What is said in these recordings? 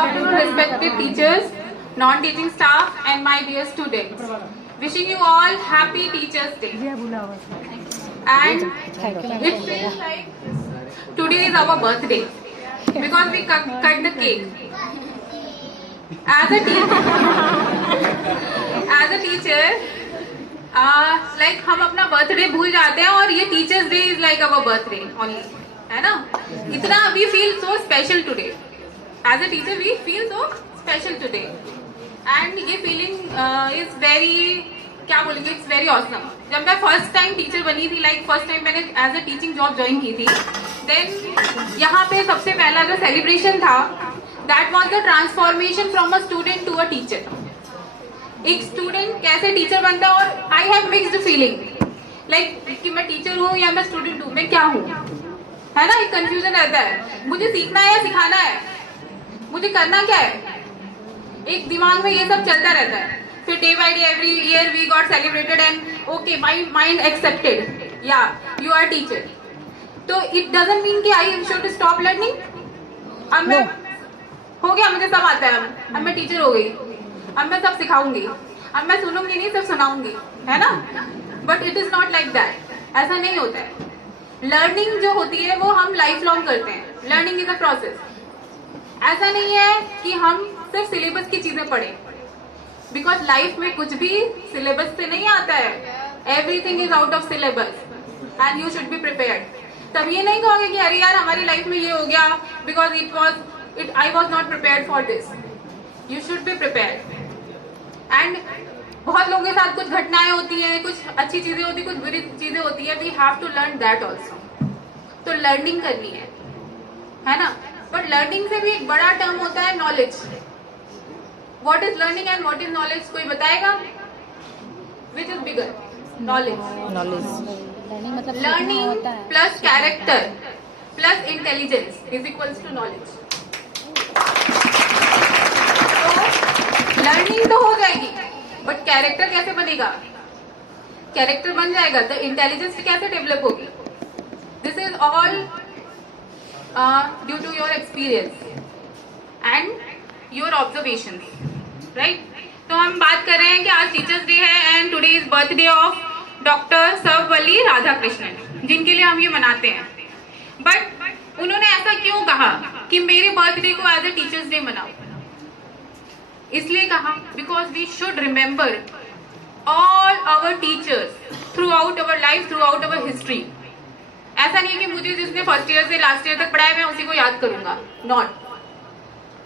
afternoon, respected teachers, non-teaching staff, and my dear students. Wishing you all happy Teachers' Day. And it feels like today is our birthday because we cut the cake. As a teacher, like हम अपना birthday भूल जाते हैं और ये teachers day is like our birthday only, है ना? इतना we feel so special today. As a teacher we feel so special today and ये फीलिंग इज वेरी, क्या बोलेंगे, इट्स वेरी ऑसम. जब मैं फर्स्ट टाइम टीचर बनी थी, लाइक फर्स्ट टाइम मैंने as a teaching job join की थी, देन यहाँ पे सबसे पहला जो सेलिब्रेशन था, that was the transformation from a student to a teacher. एक स्टूडेंट कैसे टीचर बनता है, और I have mixed feeling, like कि मैं टीचर हूँ या मैं स्टूडेंट हूँ, मैं क्या हूँ, है ना? एक कंफ्यूजन रहता है, मुझे सीखना है या सिखाना है, मुझे करना क्या है, एक दिमाग में ये सब चलता रहता है. फिर day by day every year we got celebrated and okay my mind accepted, या यू आर टीचर. तो इट डजंट मीन कि आई शुड स्टॉप लर्निंग. अब मैं हो गया, मुझे सब आता है, अब मैं टीचर हो गई, अब मैं सब सिखाऊंगी, अब मैं सुनूंगी नहीं, सब सुनाऊंगी, है ना? But it is not like that. ऐसा नहीं होता है. लर्निंग जो होती है वो हम लाइफ लॉन्ग करते हैं. Learning is a process. ऐसा नहीं है कि हम सिर्फ सिलेबस की चीजें पढ़ें, बिकॉज लाइफ में कुछ भी सिलेबस से नहीं आता है. Everything is out of syllabus and you should be prepared. तब ये नहीं कहोगे कि अरे यार हमारी लाइफ में ये हो गया because I was not prepared for this. You should be prepared. And बहुत लोगों के साथ कुछ घटनाएं होती हैं, कुछ अच्छी चीजें होती है, कुछ बुरी चीजें होती है. We have to learn that also. तो लर्निंग करनी है ना? बट लर्निंग से भी एक बड़ा टर्म होता है knowledge. What is learning and what is knowledge, कोई बताएगा? Which is bigger? Knowledge. Learning plus character plus intelligence is equals to knowledge. Learning तो हो जाएगी, बट कैरेक्टर कैसे बनेगा? कैरेक्टर बन जाएगा तो इंटेलिजेंस कैसे डेवलप होगी? This is all due to your experience and your observation, right? तो हम बात कर रहे हैं कि आज टीचर्स डे है and today is birthday of doctor Sarvepalli Radhakrishnan, जिनके लिए हम ये मनाते हैं. बट उन्होंने ऐसा क्यों कहा कि मेरे बर्थडे को एज अ टीचर्स डे मनाओ? इसलिए कहा because we should remember all our teachers throughout our life, throughout our history. ऐसा नहीं है कि मुझे जिसने फर्स्ट ईयर से लास्ट ईयर तक पढ़ाया मैं उसी को याद करूंगा. नॉट.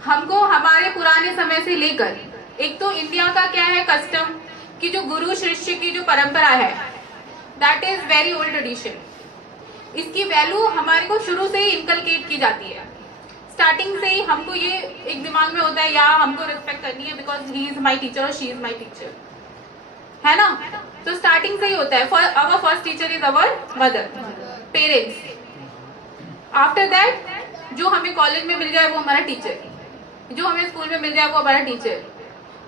हमको हमारे पुराने समय से लेकर, एक तो इंडिया का क्या है कस्टम कि जो गुरु शिष्य की जो परंपरा है, that is very old tradition. इसकी वैल्यू हमारे को शुरू से ही इनकलकेट की जाती है. स्टार्टिंग से ही हमको ये एक दिमाग में होता है, या हमको रिस्पेक्ट करनी है because he is my teacher और शी इज माई टीचर, है ना? तो स्टार्टिंग से ही होता है. Our first teacher is our mother, parents. After that जो हमें कॉलेज में मिल जाए वो हमारा टीचर, जो हमें स्कूल में मिल जाए वो हमारा टीचर.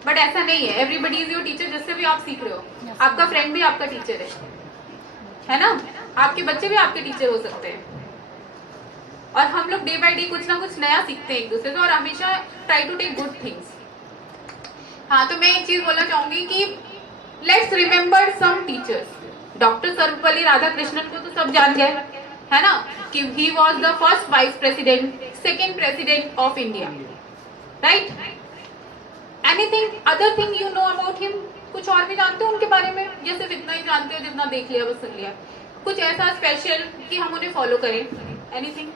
बट ऐसा नहीं है. Everybody is your teacher. जिससे भी आप सीख रहे हो, आपका फ्रेंड भी आपका टीचर है ना? आपके बच्चे भी आपके टीचर हो सकते हैं. और हम लोग डे बाय डे कुछ ना कुछ नया सीखते हैं एक दूसरे से, और हमेशा try to take good things. हाँ, तो मैं एक चीज बोलना चाहूंगी कि let's remember some teachers. Doctor Sarvepalli Radhakrishnan को तो सब जान गए, है ना, कि he was the first vice president, second president of India, right? Anything other thing you know about him? कुछ और भी जानते हो उनके बारे में, या सिर्फ इतना ही जानते हो जितना देख लिया बस सुन लिया? कुछ ऐसा स्पेशल कि हम उन्हें फॉलो करें? एनीथिंग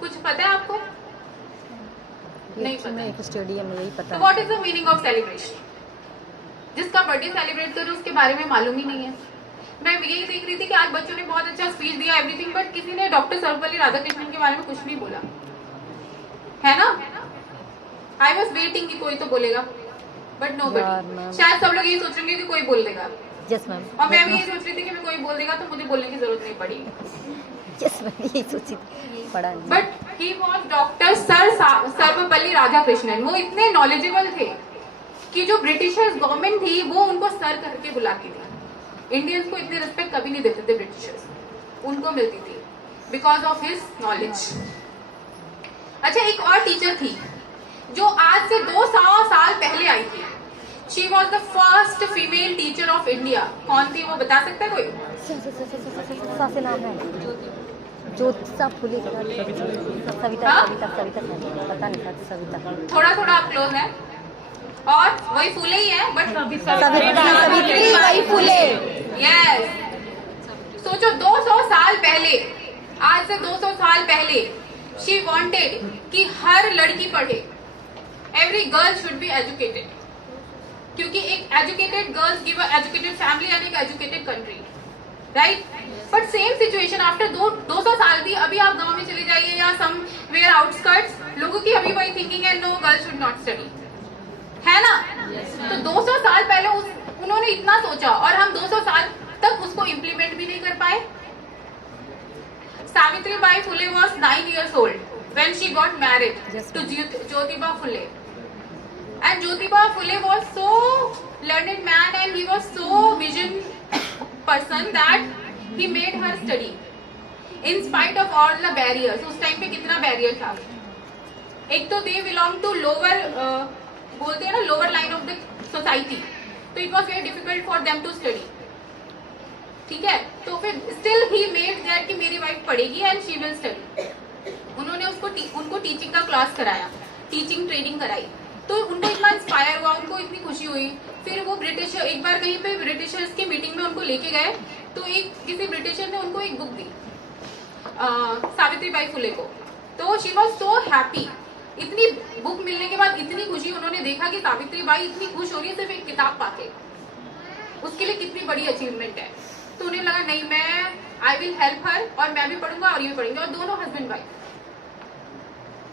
कुछ पता है आपको? नहीं पता. स्टेडियम में यही पता. What is the meaning of celebration? जिसका बर्थडे सेलिब्रेट करो उसके बारे में मालूम ही नहीं है. मैं यही देख रही थी कि आज बच्चों ने बहुत अच्छा स्पीच दिया, एवरीथिंग, बट किसी ने डॉक्टर सर्वपल्ली राधाकृष्णन के बारे में कुछ नहीं बोला, है ना? आई वॉज वेटिंग कि कोई तो बोलेगा, बट नो बडी. शायद सब लोग ये सोच रहे कि कोई बोल देगा. Yes ma'am. और मैं भी ये सोच रही थी कि मैं कोई बोल देगा तो मुझे बोलने की जरूरत नहीं पड़ी. यस मैम, यही सोची पढ़ा नहीं. But he was doctor Sarvepalli Radhakrishnan. वो इतने नॉलेजेबल थे कि जो ब्रिटिशर्स गवर्नमेंट थी वो उनको सर करके बुलाती थी. इंडियंस को इतने रिस्पेक्ट कभी नहीं देते थे ब्रिटिशर्स, उनको मिलती थी बिकॉज ऑफ हिज नॉलेज. अच्छा, एक और टीचर थी जो आज से 200 साल पहले आई थी। She was the first female teacher of India. कौन थी वो बता सकता है कोई? सा से नाम है ज्योतिषा फुले। सविता हाँ? सविता सविता पता नहीं था। सविता थोड़ा थोड़ा आप क्लोज है, और वही फुले ही है, बट सावित्रीबाई फुले। यस। सोचो 200 साल पहले, आज से 200 साल पहले शी वांटेड कि हर लड़की पढ़े, every girl should be educated, क्योंकि एक educated girls give a educated family and एक educated country, right? But same situation after 200 साल थी। अभी आप गांव में चले जाइए या समवेयर आउटस्कर्ट्स, लोगों की अभी वही थिंकिंग है, no girl should not study, है ना? तो 200 साल पहले उन्होंने इतना सोचा, और हम 200 साल तक उसको इम्प्लीमेंट भी नहीं कर पाए। Savitribai Phule was 9 years old when she got married to Jyotiba Phule. And Jyotiba Phule was so learned man and he was so vision person that he made her study in spite of all the barriers. उस time पे कितना barrier था? एक तो they belong to lower बोलते हैं ना, lower line of the society, तो it was very difficult for them to study. ठीक है, तो फिर स्टिल ही मेड दैट कि मेरी वाइफ पढ़ेगी एंड शी विल स्टडी। उन्होंने उनको टीचिंग का क्लास कराया, टीचिंग ट्रेनिंग कराई, तो उनको इतना इंस्पायर हुआ, उनको इतनी खुशी हुई। फिर वो ब्रिटिशर, एक बार कहीं पे ब्रिटिशर्स की मीटिंग में उनको लेके गए, तो किसी ब्रिटिशर ने उनको एक बुक दी सावित्रीबाई फुले को, तो शी वॉज सो हैप्पी। इतनी बुक मिलने के बाद इतनी खुशी, उन्होंने देखा कि सावित्रीबाई इतनी खुश हो रही है सिर्फ एक किताब पाके, उसके लिए कितनी बड़ी अचीवमेंट है। तो उन्हें लगा नहीं, मैं आई विल हेल्प हर, और मैं भी पढ़ूंगा और ये भी पढ़ेंगे, और दोनों husband wife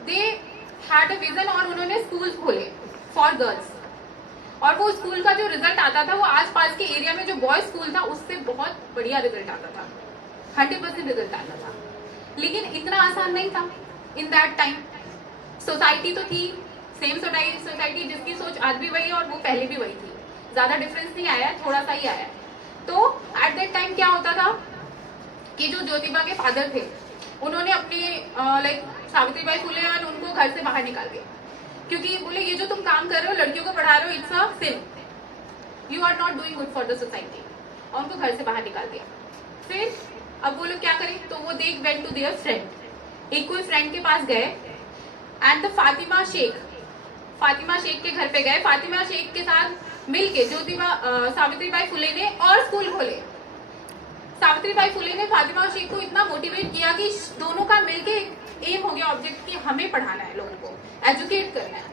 they had a vision, और उन्होंने स्कूल्स खोले फॉर गर्ल्स। और वो स्कूल का जो रिजल्ट आता था, वो आसपास के एरिया में जो बॉयज स्कूल था उससे बहुत बढ़िया रिजल्ट आता था, 100% रिजल्ट आता था। लेकिन इतना आसान नहीं था इन दैट टाइम। सोसाइटी तो थी सेम सोसाइटी, जिसकी सोच आज भी वही है और वो पहले भी वही थी, ज्यादा डिफरेंस नहीं आया, थोड़ा सा ही आया। तो एट दैट टाइम क्या होता था कि जो ज्योतिबा के फादर थे, उन्होंने अपने लाइक सावित्रीबाई फुले उनको घर से बाहर निकाल दिया, क्योंकि बोले ये जो तुम काम कर रहे हो, लड़कियों को पढ़ा रहे हो, it's a sin, you are not doing good for the society, और उनको घर से बाहर निकाल दिया। फिर अब वो लोग क्या करें, तो वो they went to their friend, एक कोई फ्रेंड के पास गए, एंड द फातिमा शेख के घर पे गए। फातिमा शेख के साथ मिलके सावित्रीबाई फुले ने और स्कूल खोले। सावित्रीबाई फुले ने फातिमा शेख को इतना मोटिवेट किया कि दोनों का मिलके एम हो गया, ऑब्जेक्ट, कि हमें पढ़ाना है, लोगों को एजुकेट करना है।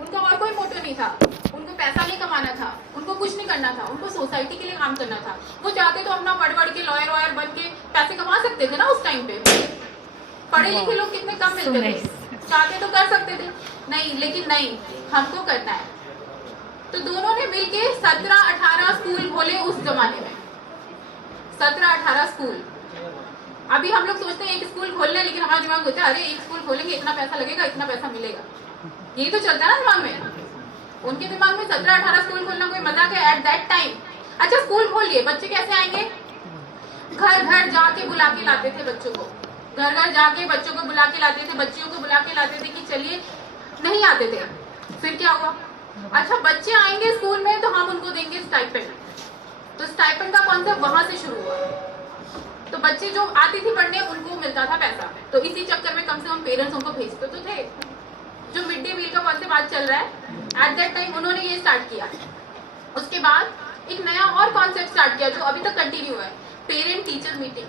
उनका और कोई मोटो नहीं था, उनको पैसा नहीं कमाना था, उनको कुछ नहीं करना था, उनको सोसाइटी के लिए काम करना था। वो चाहते तो अपना पढ़ के लॉयर वॉयर बन के पैसे कमा सकते थे ना उस टाइम पे। पढ़े लिखे लोग कितने कम मिलते थे, चाहते तो कर सकते थे, नहीं, लेकिन नहीं, हमको करना है। तो दोनों ने मिलके 17-18 स्कूल खोले उस जमाने में, 17-18 स्कूल। अभी हम लोग सोचते हैं एक स्कूल खोलना है, लेकिन हमारा दिमाग होता है अरे एक स्कूल खोलेंगे, इतना पैसा लगेगा, इतना पैसा मिलेगा, यही तो चलता है ना दिमाग में। उनके दिमाग में 17-18 स्कूल खोलना कोई मजाक है एट दैट टाइम। अच्छा, स्कूल खोल लिए, बच्चे कैसे आएंगे? घर घर जाके बुला के लाते थे बच्चों को, घर घर जाके बच्चों को बुला के लाते थे, बच्चियों को बुला के लाते थे कि चलिए, नहीं आते थे। फिर क्या हुआ? अच्छा, बच्चे आएंगे स्कूल में तो हम उनको देंगे स्टाइपेंड, तो स्टाइपेंड का कॉन्सेप्ट वहां से शुरू हुआ। तो बच्चे जो आती थी पढ़ने, उनको मिलता था पैसा, तो इसी चक्कर में कम से कम पेरेंट्स उनको भेजते तो थे। जो मिड डे मील का कॉन्सेप्ट आज चल रहा है, एट दैट टाइम उन्होंने ये स्टार्ट किया। उसके बाद एक नया और कॉन्सेप्ट स्टार्ट किया जो अभी तक कंटिन्यू है, parent teacher meeting.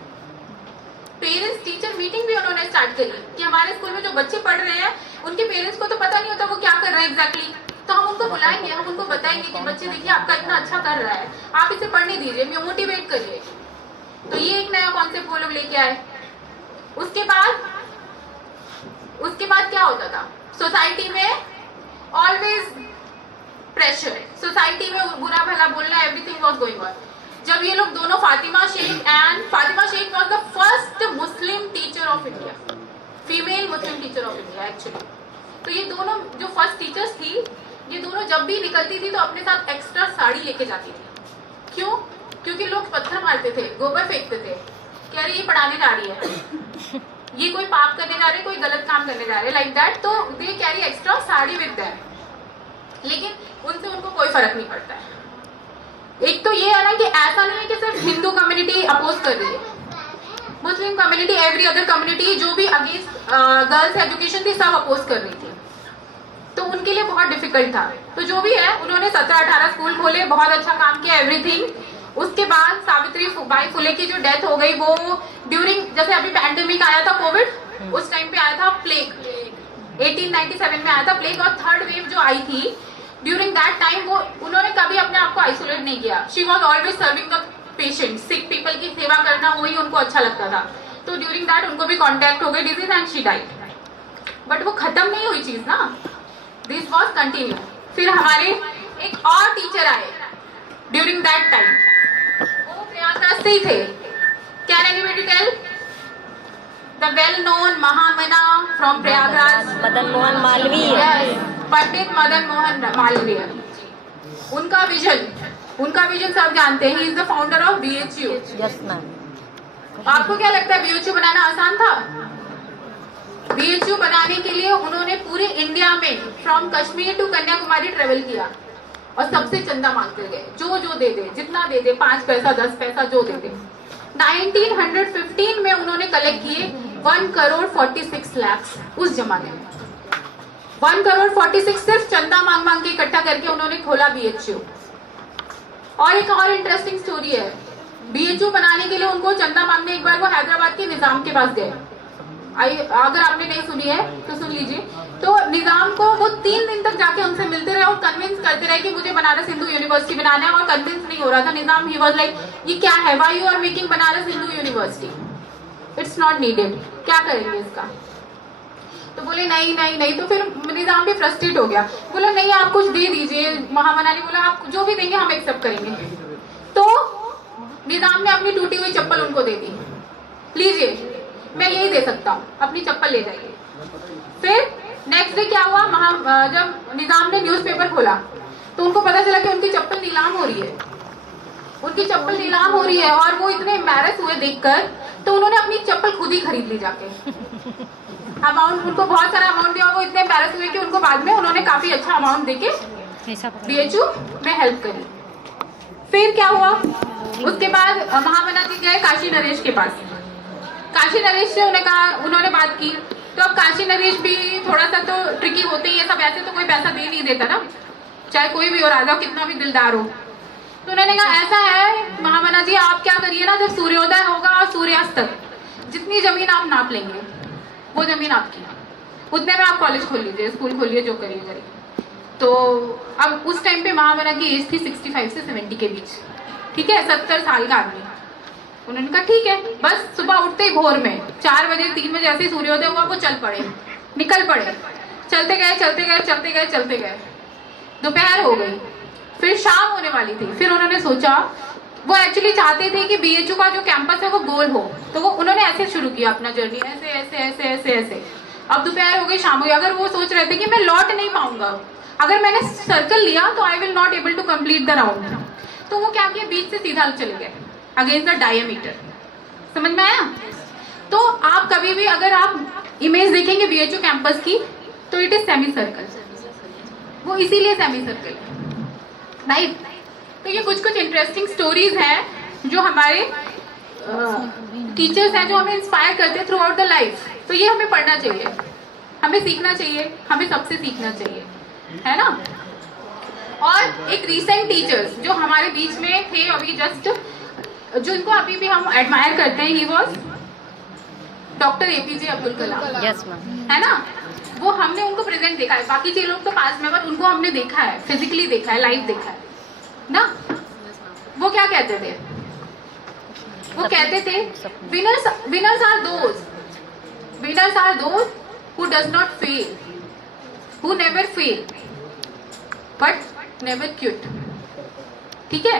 Parents teacher meeting भी उन्होंने स्टार्ट करी कि हमारे स्कूल में जो बच्चे पढ़ रहे हैं, उनके पेरेंट्स को तो पता नहीं होता वो क्या कर रहे हैं एग्जैक्टली, तो हम उनको बुलाएंगे, हम उनको बताएंगे कि बच्चे देखिए आपका इतना अच्छा कर रहा है, आप इसे पढ़ने दीजिए, मोटिवेट करिए। तो ये एक नया कॉन्सेप्ट वो लोग लेके आए। उसके बाद क्या होता था, सोसाइटी में ऑलवेज प्रेशर, सोसाइटी में बुरा भला बोलना, एवरीथिंग वाज गोइंग ऑन। जब ये लोग दोनों Fatima Sheikh was the first Muslim teacher of India, female Muslim teacher of India actually. तो ये दोनों जो फर्स्ट टीचर्स थी, ये दोनों जब भी निकलती थी तो अपने साथ एक्स्ट्रा साड़ी लेके जाती थी। क्यों? क्योंकि लोग पत्थर मारते थे, गोबर फेंकते थे कि अरे ये पढ़ाने जा रही है, ये कोई पाप करने जा रहे, कोई गलत काम करने जा रहे, लाइक दैट। तो they carry extra sari with them, लेकिन उनसे उनको कोई फर्क नहीं पड़ता है। एक तो ये है ना कि ऐसा नहीं है कि सिर्फ हिंदू कम्युनिटी अपोज कर रही है, Muslim community, every other community जो भी अगेंस्ट गर्ल्स एजुकेशन थी सब अपोज कर रही थी, तो उनके लिए बहुत डिफिकल्ट था। तो जो भी है उन्होंने 17-18 स्कूल खोले, बहुत अच्छा काम किया, एवरीथिंग। उसके बाद सावित्री बाई फुले की जो डेथ हो गई वो ड्यूरिंग, जैसे अभी पैंडेमिक आया था कोविड, उस टाइम पे आया था प्लेग, 1897 में आया था प्लेग, और थर्ड वेव जो आई थी ड्यूरिंग दैट टाइम, वो उन्होंने कभी अपने आप को आइसोलेट नहीं किया। She was always serving the patient, sick people की सेवा करना वही उनको अच्छा लगता था। तो ड्यूरिंग दैट उनको भी कॉन्टेक्ट हो गई disease and she died. But वो खत्म नहीं हुई चीज ना, दिस वॉज कंटिन्यू। फिर हमारे एक और टीचर आए ड्यूरिंग दैट टाइम, वो प्रयागराज से ही थे। Can anybody tell the well known Mahamana from Prayagraj? Madan Mohan Malviya. Yes, Pandit Madan Mohan Malviya. उनका विजन सब जानते हैं। He is the founder of BHU। Yes ma'am. आपको क्या लगता है BHU बनाना आसान था? BHU बनाने के लिए उन्होंने पूरे इंडिया में from Kashmir to Kanyakumari travel किया और सबसे चंदा मांगते गए, जो दे दे, जितना दे दे, 5 पैसा 10 पैसा जो दे दे। 1915 में उन्होंने कलेक्ट किए 1,46 लाख। उस जमाने में 1,46 सिर्फ चंदा मांग मांग के इकट्ठा करके उन्होंने खोला BHU। और एक और इंटरेस्टिंग स्टोरी है, BHU बनाने के लिए उनको चंदा मांगने एक बार वो हैदराबाद के निजाम के पास गए। अगर आपने नहीं सुनी है तो सुन लीजिए। तो निजाम को वो 3 दिन तक जाके उनसे मिलते रहे और कन्विंस करते रहे कि मुझे बनारस हिंदू यूनिवर्सिटी बनाना है, और कन्विंस नहीं हो रहा था निजाम। ही वाज लाइक, ये क्या है, why you are making Banaras Hindu University, it's not needed, क्या करेंगे इसका? तो बोले नहीं नहीं नहीं। तो फिर निजाम भी फ्रस्ट्रेट हो गया, बोला नहीं आप कुछ दे दीजिए। महामना ने बोला आप जो भी देंगे हम एक्सेप्ट करेंगे। तो निजाम ने अपनी टूटी हुई चप्पल उनको दे दी, लीजिए मैं यही दे सकता हूँ, अपनी चप्पल ले जाइए। फिर नेक्स्ट डे क्या हुआ, जब निजाम ने न्यूज़पेपर खोला तो उनको पता चला कि उनकी चप्पल नीलाम हो रही है, उनकी चप्पल नीलाम हो रही है। और वो इतने एम्बैरस हुए देखकर, तो उन्होंने अपनी चप्पल खुद ही खरीद ली जाके। अमाउंट उनको बहुत सारा अमाउंट दिया और वो इतने एम्बैरस हुए कि उनको बाद में उन्होंने काफी अच्छा अमाउंट देके BHU में हेल्प करी। फिर क्या हुआ, उसके बाद महामना जी गए काशी नरेश के पास। काशी नरेश से उन्होंने बात की, तो अब काशी नरेश भी थोड़ा सा तो ट्रिकी होते ही है सब, ऐसे तो कोई पैसा दे नहीं देता ना, चाहे कोई भी हो, राजा कितना भी दिलदार हो। तो उन्होंने कहा ऐसा है महामना जी, आप क्या करिए ना, जब सूर्योदय होगा और सूर्यास्त तक जितनी जमीन आप नाप लेंगे वो जमीन आपकी, उतने में आप कॉलेज खोल लीजिए, स्कूल खोलिए, जो करिए करिए। तो अब उस टाइम पे महामना की एज थी 65 से 70 के बीच, ठीक है, 70 साल का आदमी। उन्होंने कहा ठीक है, बस सुबह उठते ही भोर में 4 बजे 3 बजे ऐसे सूर्योदय हुआ, वो चल पड़े, निकल पड़े, चलते गए चलते गए चलते गए चलते गए, दोपहर हो गई, फिर शाम होने वाली थी। फिर उन्होंने सोचा, वो एक्चुअली चाहते थे कि BHU का जो कैंपस है वो गोल हो, तो वो उन्होंने ऐसे शुरू किया अपना जर्नी, ऐसे ऐसे ऐसे ऐसे ऐसे। अब दोपहर हो गई, शाम हो गई, अगर वो सोच रहे थे कि मैं लौट नहीं पाऊंगा, अगर मैंने सर्कल लिया तो I will not able to complete the round, तो वो क्या किया, बीच से सीधा चले गए अगेंस्ट द डायमीटर। समझ में आया? तो आप कभी भी अगर आप इमेज देखेंगे BHU कैंपस की, तो इट इज सेमी सर्कल, वो इसीलिए सेमी सर्कल है, राइट? तो ये कुछ कुछ इंटरेस्टिंग स्टोरीज हैं जो हमारे टीचर्स हैं, जो हमें इंस्पायर करते हैं थ्रू आउट द लाइफ। तो ये हमें पढ़ना चाहिए, हमें सीखना चाहिए, हमें सबसे सीखना चाहिए, है ना? और एक रीसेंट टीचर्स जो हमारे बीच में थे अभी जस्ट, जो इनको अभी भी हम एडमायर करते हैं, he was doctor APJ Abdul Kalam. Yes ma'am. है ना? वो हमने उनको प्रेजेंट देखा है, बाकी चीज लोग तो पास में, पर उनको हमने देखा है, फिजिकली देखा है, लाइव देखा है ना। वो क्या कहते थे, वो कहते थे winners are those who does not fail, who never fail but never quit. ठीक है,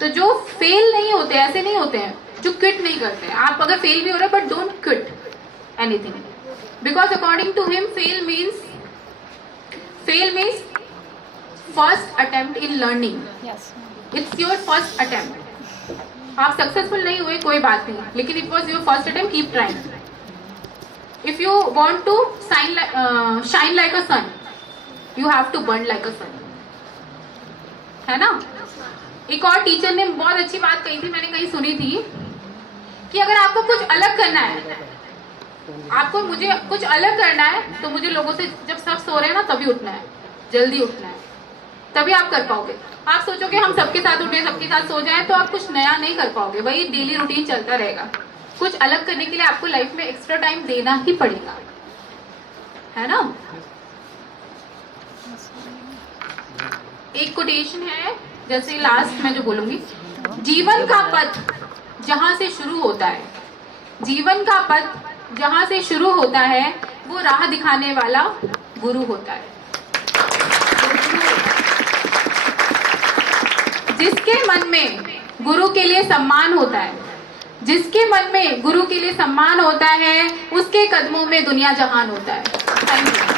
तो जो फेल नहीं होते, ऐसे नहीं होते हैं जो क्विट नहीं करते हैं। आप अगर फेल भी हो रहे but don't quit anything, because according to him fail means first attempt in learning. It's your first attempt. आप सक्सेसफुल नहीं हुए कोई बात नहीं, लेकिन it was your first attempt, keep trying. If you want to shine like a sun, you have to burn like a sun, है ना। एक और टीचर ने बहुत अच्छी बात कही थी, मैंने कहीं सुनी थी, कि अगर आपको कुछ अलग करना है, आपको मुझे कुछ अलग करना है, तो मुझे लोगों से, जब सब सो रहे हैं ना तभी उठना है, जल्दी उठना है, तभी आप कर पाओगे। आप सोचोगे हम सबके साथ उठे, सबके साथ सो जाएं, तो आप कुछ नया नहीं कर पाओगे, वही डेली रूटीन चलता रहेगा। कुछ अलग करने के लिए आपको लाइफ में एक्स्ट्रा टाइम देना ही पड़ेगा, है ना। एक कोटेशन है, जैसे लास्ट में जो बोलूंगी, जीवन का पथ जहां से शुरू होता है, जीवन का पथ जहां से शुरू होता है, वो राह दिखाने वाला गुरु होता है। जिसके मन में गुरु के लिए सम्मान होता है, जिसके मन में गुरु के लिए सम्मान होता है, उसके कदमों में दुनिया जहान होता है। Thank you.